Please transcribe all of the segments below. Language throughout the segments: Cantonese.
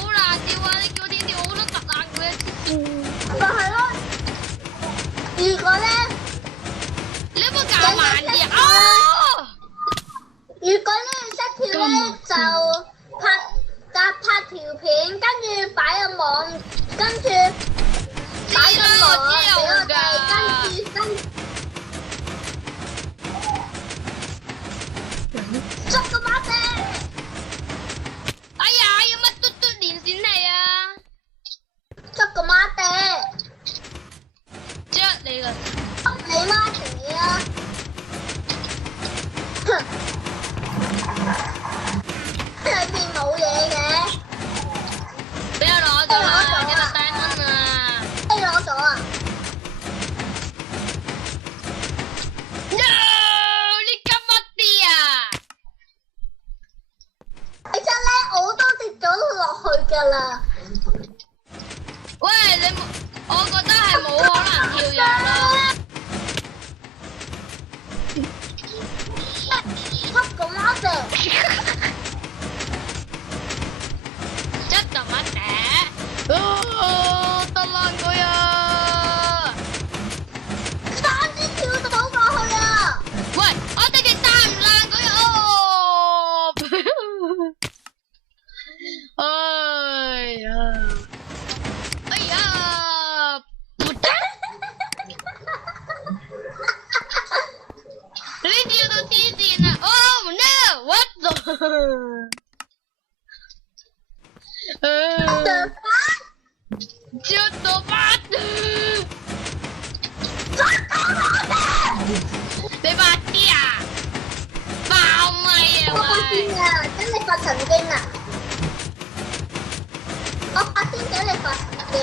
好難跳啊！你叫我點跳我都突爛佢一次。咪係咯。如果咧，你有冇教慢啲啊？哦！如果你識跳咧，就拍條片，跟住擺個網，跟住擺個網俾我哋，捉個馬仔。哎呀，要乜嘟嘟連線係啊？捉個馬仔，捉你個！你媽仔啊！哼，裏邊冇嘢嘅，俾我攞咗啦，100大蚊啊！你攞咗啊 ？No， 你咁乜啲啊？其實咧，我都跌咗落去㗎啦。喂，你冇，我覺得係冇可能跳入咯。捉個馬仔，捉個馬仔，哦，得爛佢啊！差啲跳到過去啊！喂，我哋嘅彈唔爛佢哦！哎呀，哎呀，唔得！你跳到黐線啊！ Oh no！What the？ ちょっと待って你發啲啊？爆咪啊我發喂！癲啊！等你發神經啊！我發癲等你發神經。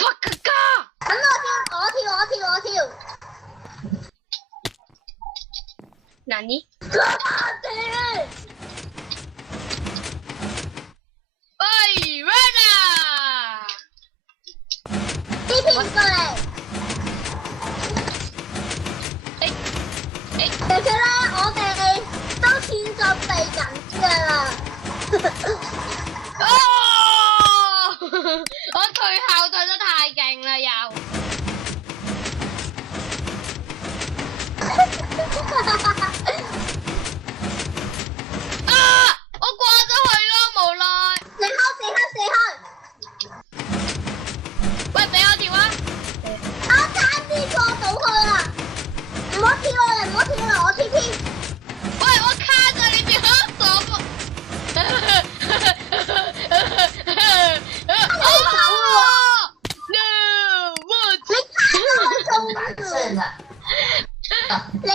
發個家！等我跳！何？個馬仔，喂 ，Rana！ 呢邊過嚟。其實咧，我哋都選咗避緊㗎啦。哦！我退後退得太勁啦又。啊！我掛咗佢咯，無奈。死開！喂，俾我跳啊！我差啲過到去啦！唔好跳啦！我跳！喂，我卡咗你邊黑咗噃！No！ 你卡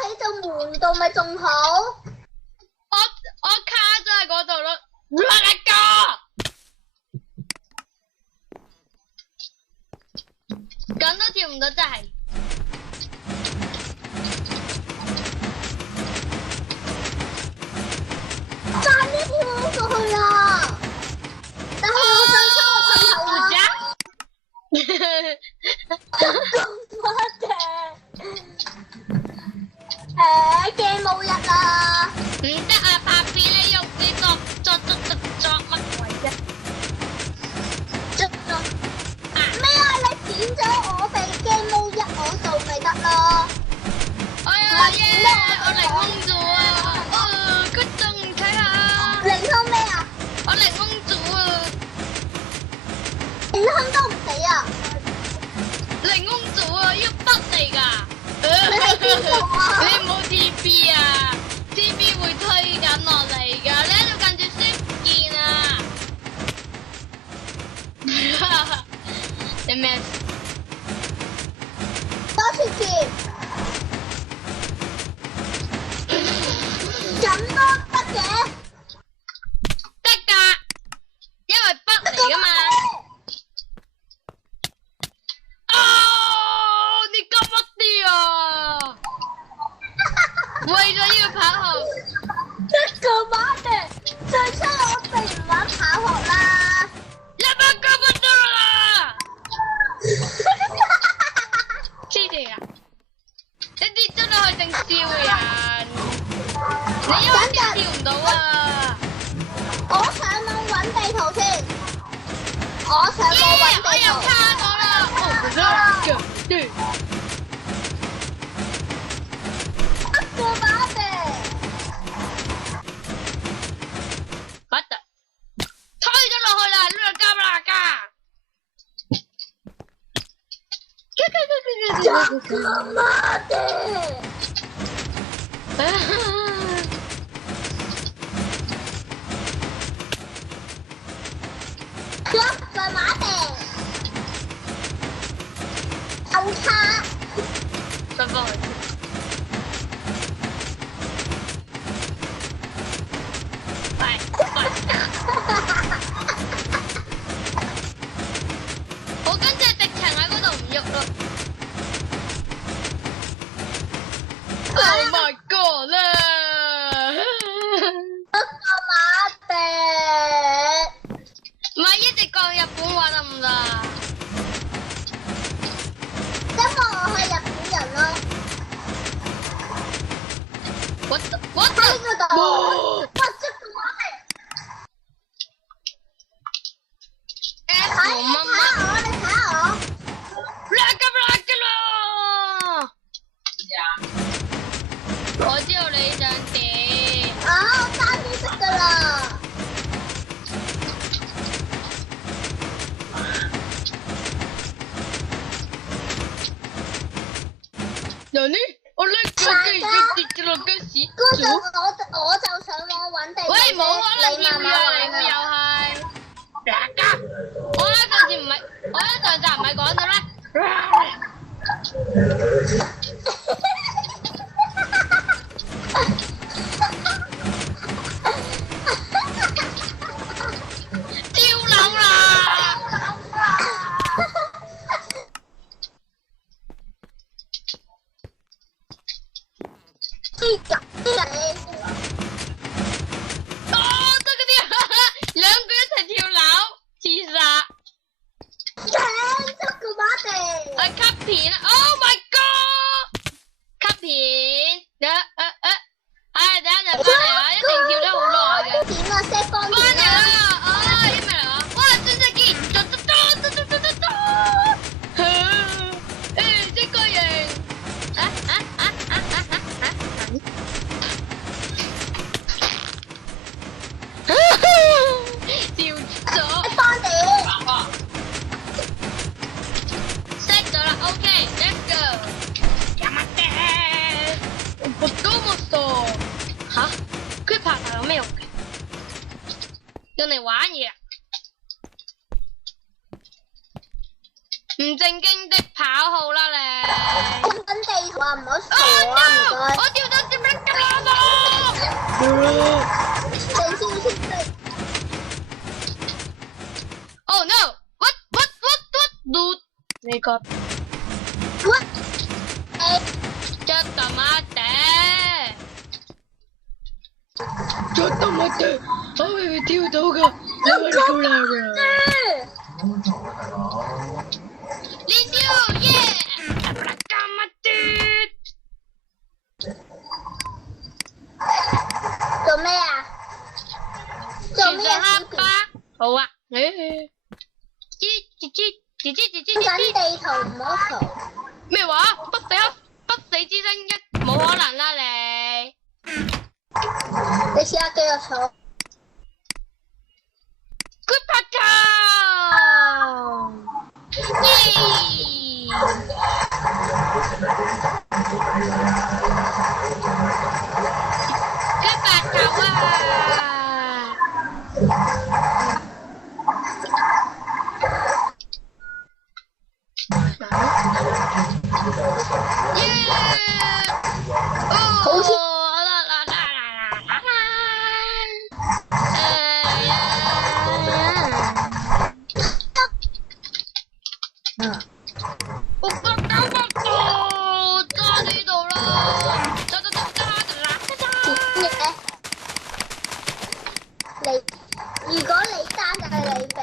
喺個門度咪仲好？我卡咗喺嗰度咯。Let it go！ 咁都跳唔到真係。差啲跳過去啦！但係我想出我退後啦。鏡冇日啦！唔得啊，拍片你用你作乜鬼啫？咩啊？你點咗我哋鏡冇日我做咪得咯？哎呀耶！我凌空咗啊！佢仲睇下。凌空咩啊？我凌空咗啊！凌空都唔死啊！凌空咗啊！要筆嚟㗎。你喺邊度啊？你冇 TP 啊 ！TP 會推緊落嚟㗎，你喺度近住書劍啊！你咩？多次劍，咁都得嘅？得㗎，因為筆嚟㗎嘛。哦，你急乜啲啊？為咗要跑後，一個馬嘅，最衰我哋唔玩跑學啦。一百急乜到啦！黐線啊！你跌咗落去定笑人？你因為跳唔到啊！我想我又卡咗啦！哦，對。個把柄，好的，推咗落去啦，呢個加啦加。個馬地，個馬地，好差，再放回去。快！我跟住直情喺嗰度唔喐咯。Oh my god 啦！個馬地，唔係一直講日本話得唔得？因為我係日本人咯。我喺嗰度，我捉個馬地。F 睇乜乜？你睇下我，啦㗎咯！我知道你想點。我爭啲識噶啦。嗱呢，我拎咗機已經跌咗落雞屎。嗰陣我就上網揾地。喂，冇可能跳躍嚟嘅又係。嗱家，我上次唔係，我上集唔係講咗咩？跳樓啦！哦，得嗰啲，兩個一齊跳樓，自殺。捉個馬地。啊，吸片啊 ！Oh my god！吸片，等一陣翻嚟啊！一定跳得好耐嘅。點啊？set 方翻嚟啦！啊，呢咪嚟啊！哇，轉隻機，誒，即個型，笑咗。方地。set 咗啦 ，OK，let's go。やまってー。我都冇傻。吓？佢爬頭有咩用嘅？用嚟玩嘢啊？唔正經的跑號啦你。揾地圖啊，唔好傻啊，唔該。我掉咗點樣咁啦正先先對。 ？Oh no！What？嘟？你個 What？ちょっと待って。ちょっと待って。我會跳到㗎。你揾到啦㗎。練跳耶！做咩啊？做咩啊？黑巴。好啊。揾地圖唔好嘈。咩話？不死之身一冇可能啦你。你試下繼續嘈。Good Pato！耶！Good Pato啊！耶！好似我不搞揸呢度啦！如果你揸就係你病。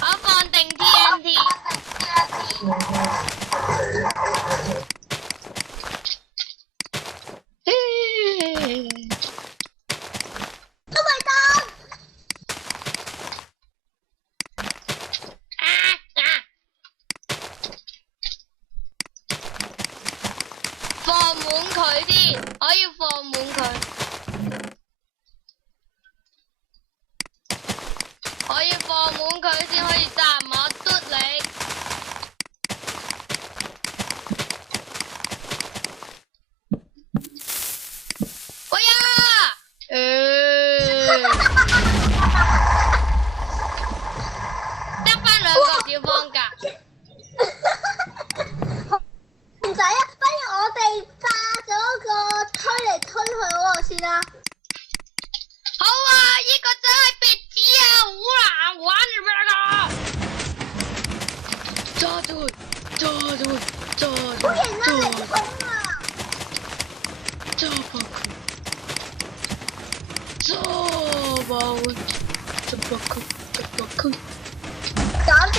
我放定 TNT。我要放滿佢先可以扎馬嘟你。喂呀！得返兩個小方格。唔使啊，不如我哋炸咗個推嚟推去嗰個先啦。好啊，呢個真係別子啊，好難玩住咩㗎？炸住佢，炸住佢，炸住好型啊，你佢，衝啊！炸爆佢，炸爆佢，炸爆佢，炸爆佢。搞掂。